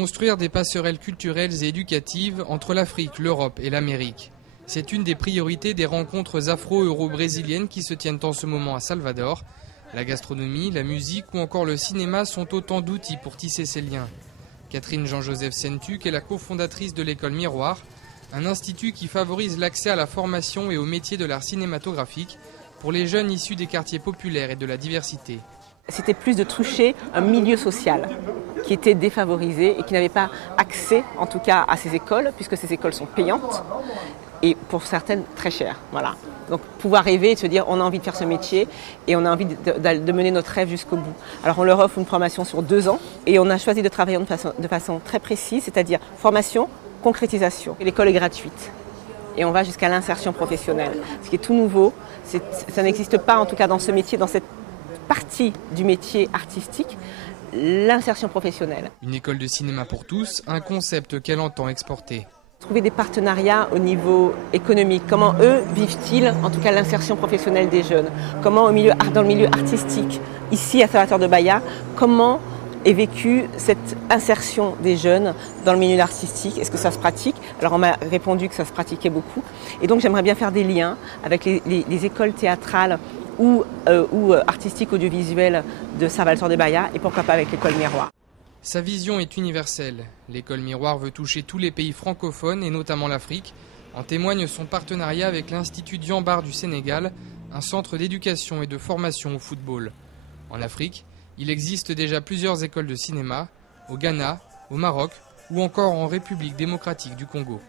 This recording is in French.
Construire des passerelles culturelles et éducatives entre l'Afrique, l'Europe et l'Amérique. C'est une des priorités des rencontres afro-euro-brésiliennes qui se tiennent en ce moment à Salvador. La gastronomie, la musique ou encore le cinéma sont autant d'outils pour tisser ces liens. Catherine Jean-Joseph Sentuc est la cofondatrice de l'école Miroir, un institut qui favorise l'accès à la formation et aux métiers de l'art cinématographique pour les jeunes issus des quartiers populaires et de la diversité. C'était plus de toucher un milieu social qui était défavorisé et qui n'avait pas accès, en tout cas, à ces écoles, puisque ces écoles sont payantes et pour certaines très chères. Voilà. Donc pouvoir rêver et se dire on a envie de faire ce métier et on a envie de mener notre rêve jusqu'au bout. Alors on leur offre une formation sur 2 ans et on a choisi de travailler de façon très précise, c'est-à-dire formation, concrétisation. L'école est gratuite. Et on va jusqu'à l'insertion professionnelle. Ce qui est tout nouveau, ça n'existe pas en tout cas dans ce métier, dans cette partie du métier artistique, l'insertion professionnelle. Une école de cinéma pour tous, un concept qu'elle entend exporter. Trouver des partenariats au niveau économique. Comment eux vivent-ils, en tout cas, l'insertion professionnelle des jeunes? Comment dans le milieu artistique, ici à Salvador de Bahia, comment est vécue cette insertion des jeunes dans le milieu artistique? Est-ce que ça se pratique? Alors on m'a répondu que ça se pratiquait beaucoup. Et donc j'aimerais bien faire des liens avec les écoles théâtrales ou artistiques audiovisuelles de Salvador de Bahia et pourquoi pas avec l'école Miroir. Sa vision est universelle. L'école Miroir veut toucher tous les pays francophones et notamment l'Afrique. En témoigne son partenariat avec l'Institut Diambar du Sénégal, un centre d'éducation et de formation au football. En Afrique, il existe déjà plusieurs écoles de cinéma, au Ghana, au Maroc ou encore en République démocratique du Congo.